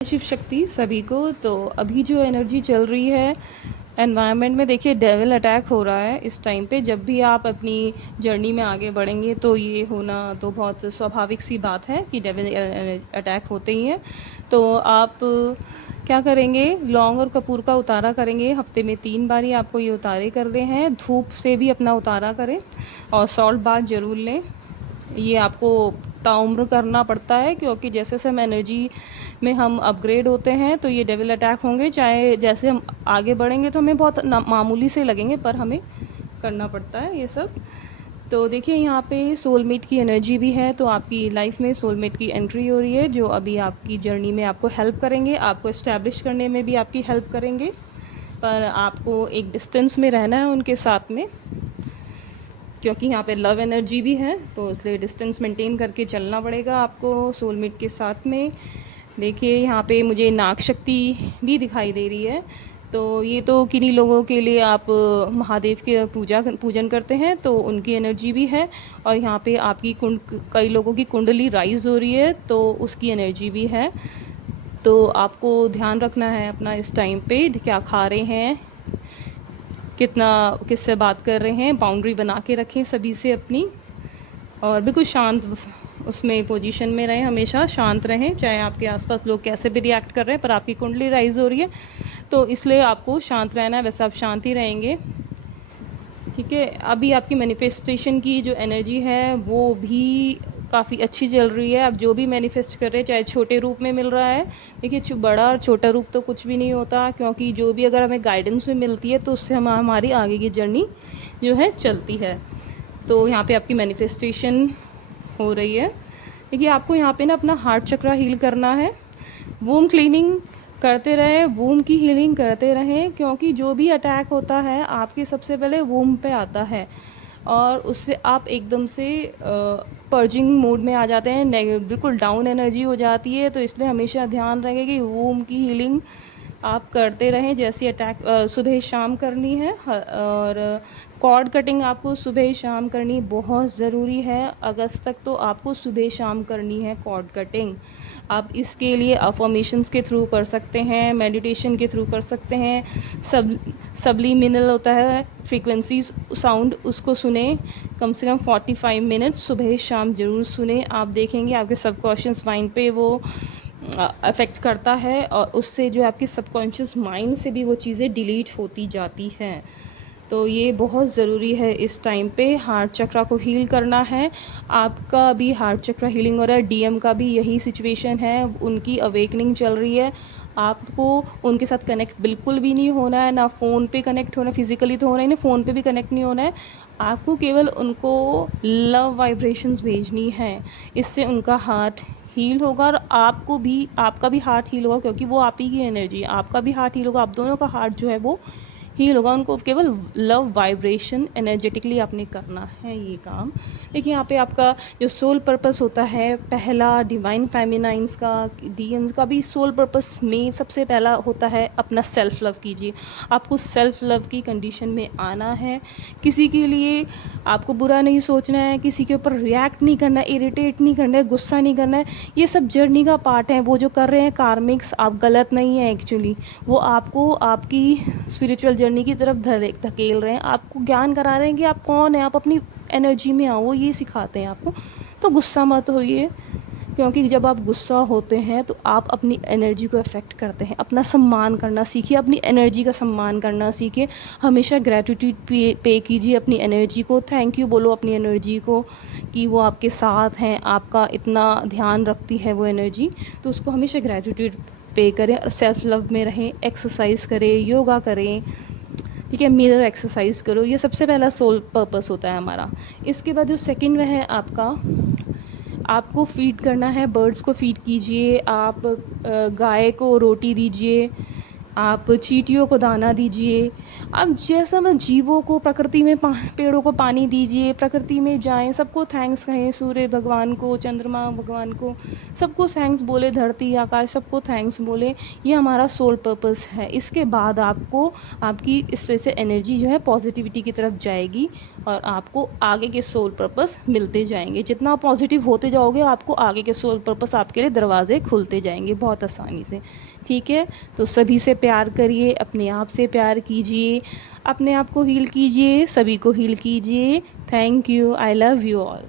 शिव शक्ति सभी को। तो अभी जो एनर्जी चल रही है एनवायरनमेंट में, देखिए डेविल अटैक हो रहा है इस टाइम पे। जब भी आप अपनी जर्नी में आगे बढ़ेंगे तो ये होना तो बहुत स्वाभाविक सी बात है कि डेविल अटैक होते ही हैं। तो आप क्या करेंगे, लौंग और कपूर का उतारा करेंगे। हफ्ते में 3 बार ही आपको ये उतारे करने हैं। धूप से भी अपना उतारा करें और सॉल्ट बाथ ज़रूर लें। ये आपको ताउम्र करना पड़ता है क्योंकि जैसे जैसे हम एनर्जी में हम अपग्रेड होते हैं तो ये डेविल अटैक होंगे। चाहे जैसे हम आगे बढ़ेंगे तो हमें बहुत मामूली से लगेंगे, पर हमें करना पड़ता है ये सब। तो देखिए यहाँ पे सोलमेट की एनर्जी भी है, तो आपकी लाइफ में सोलमेट की एंट्री हो रही है जो अभी आपकी जर्नी में आपको हेल्प करेंगे, आपको इस्टेब्लिश करने में भी आपकी हेल्प करेंगे। पर आपको एक डिस्टेंस में रहना है उनके साथ में, क्योंकि यहाँ पे लव एनर्जी भी है, तो इसलिए डिस्टेंस मेंटेन करके चलना पड़ेगा आपको सोलमेट के साथ में। देखिए यहाँ पे मुझे नाग शक्ति भी दिखाई दे रही है। तो ये तो किन्हीं लोगों के लिए आप महादेव के पूजन करते हैं तो उनकी एनर्जी भी है। और यहाँ पे आपकी कई लोगों की कुंडली राइज हो रही है तो उसकी एनर्जी भी है। तो आपको ध्यान रखना है अपना इस टाइम पे, क्या खा रहे हैं, कितना किससे बात कर रहे हैं, बाउंड्री बना के रखें सभी से अपनी। और बिल्कुल शांत उसमें पोजीशन में रहें, हमेशा शांत रहें, चाहे आपके आसपास लोग कैसे भी रिएक्ट कर रहे हैं। पर आपकी कुंडली राइज हो रही है तो इसलिए आपको शांत रहना है। वैसे आप शांत ही रहेंगे, ठीक है। अभी आपकी मैनिफेस्टेशन की जो एनर्जी है वो भी काफ़ी अच्छी चल रही है। आप जो भी मैनिफेस्ट कर रहे हैं, चाहे छोटे रूप में मिल रहा है, देखिए बड़ा और छोटा रूप तो कुछ भी नहीं होता, क्योंकि जो भी अगर हमें गाइडेंस में मिलती है तो उससे हम हमारी आगे की जर्नी जो है चलती है। तो यहाँ पे आपकी मैनिफेस्टेशन हो रही है। देखिए आपको यहाँ पे ना अपना हार्ट चक्रा हील करना है। वूम क्लीनिंग करते रहें, वूम की हीलिंग करते रहें, क्योंकि जो भी अटैक होता है आपके सबसे पहले वूम पे आता है और उससे आप एकदम से पर्जिंग मोड में आ जाते हैं, बिल्कुल डाउन एनर्जी हो जाती है। तो इसलिए हमेशा ध्यान रखें कि वूम की हीलिंग आप करते रहें। जैसी अटैक सुबह शाम करनी है, और कॉर्ड कटिंग आपको सुबह शाम करनी बहुत ज़रूरी है। अगस्त तक तो आपको सुबह शाम करनी है कॉर्ड कटिंग। आप इसके लिए अफर्मेशंस के थ्रू कर सकते हैं, मेडिटेशन के थ्रू कर सकते हैं। सबलिमिनल होता है फ्रीक्वेंसीज साउंड, उसको सुने कम से कम 45 मिनट्स सुबह शाम ज़रूर सुने। आप देखेंगे आपके सबकॉन्शियस माइंड पे वो अफेक्ट करता है और उससे जो आपकी सबकॉन्शियस माइंड से भी वो चीज़ें डिलीट होती जाती हैं। तो ये बहुत ज़रूरी है इस टाइम पे हार्ट चक्रा को हील करना है। आपका भी हार्ट चक्रा हीलिंग हो रहा है, डीएम का भी यही सिचुएशन है, उनकी अवेकनिंग चल रही है। आपको उनके साथ कनेक्ट बिल्कुल भी नहीं होना है, ना फ़ोन पे कनेक्ट होना, फिज़िकली तो होना ही नहीं, फ़ोन पे भी कनेक्ट नहीं होना है। आपको केवल उनको लव वाइब्रेशंस भेजनी है, इससे उनका हार्ट हील होगा और आपको भी, आपका भी हार्ट हील होगा, क्योंकि वो आप ही की एनर्जी है। आपका भी हार्ट हील होगा, आप दोनों का हार्ट जो है वो हील होगा। उनको केवल लव वाइब्रेशन एनर्जेटिकली आपने करना है ये काम। देखिए यहाँ पे आपका जो सोल पर्पस होता है, पहला डिवाइन फेमिनाइंस का, डीएम्स का भी सोल पर्पस में सबसे पहला होता है अपना सेल्फ लव कीजिए। आपको सेल्फ लव की कंडीशन में आना है। किसी के लिए आपको बुरा नहीं सोचना है, किसी के ऊपर रिएक्ट नहीं करना है, इरिटेट नहीं करना है, गुस्सा नहीं करना है। ये सब जर्नी का पार्ट है। वो जो कर रहे हैं कार्मिक्स, आप गलत नहीं है एक्चुअली, वो आपको आपकी स्पिरिचुअल जर्नी की तरफ धकेल रहे हैं, आपको ज्ञान करा रहे हैं कि आप कौन है, आप अपनी एनर्जी में आओ, ये सिखाते हैं आपको। तो गुस्सा मत होइए, क्योंकि जब आप गुस्सा होते हैं तो आप अपनी एनर्जी को अफेक्ट करते हैं। अपना सम्मान करना सीखिए, अपनी एनर्जी का सम्मान करना सीखिए। हमेशा ग्रेटिट्यूड पे कीजिए अपनी एनर्जी को, थैंक यू बोलो अपनी एनर्जी को कि वो आपके साथ हैं, आपका इतना ध्यान रखती है वो एनर्जी। तो उसको हमेशा ग्रेटिट्यूड पे करें और सेल्फ लव में रहें। एक्सरसाइज करें, योगा करें, ठीक है, मिरर एक्सरसाइज करो। ये सबसे पहला सोल पर्पस होता है हमारा। इसके बाद जो सेकंड वह है आपका, आपको फीड करना है, बर्ड्स को फीड कीजिए, आप गाय को रोटी दीजिए, आप चींटियों को दाना दीजिए। आप जैसा मैं जीवों को, प्रकृति में पेड़ों को पानी दीजिए, प्रकृति में जाएं, सबको थैंक्स कहें, सूर्य भगवान को, चंद्रमा भगवान को, सबको थैंक्स बोले, धरती आकाश सबको थैंक्स बोले। ये हमारा सोल पर्पस है। इसके बाद आपको आपकी इससे से एनर्जी जो है पॉजिटिविटी की तरफ जाएगी और आपको आगे के सोल पर्पस मिलते जाएंगे। जितना पॉजिटिव होते जाओगे आपको आगे के सोल पर्पस आपके लिए दरवाजे खुलते जाएंगे बहुत आसानी से। ठीक है, तो सभी से प्यार करिए, अपने आप से प्यार कीजिए, अपने आप को हील कीजिए, सभी को हील कीजिए। Thank you, I love you all.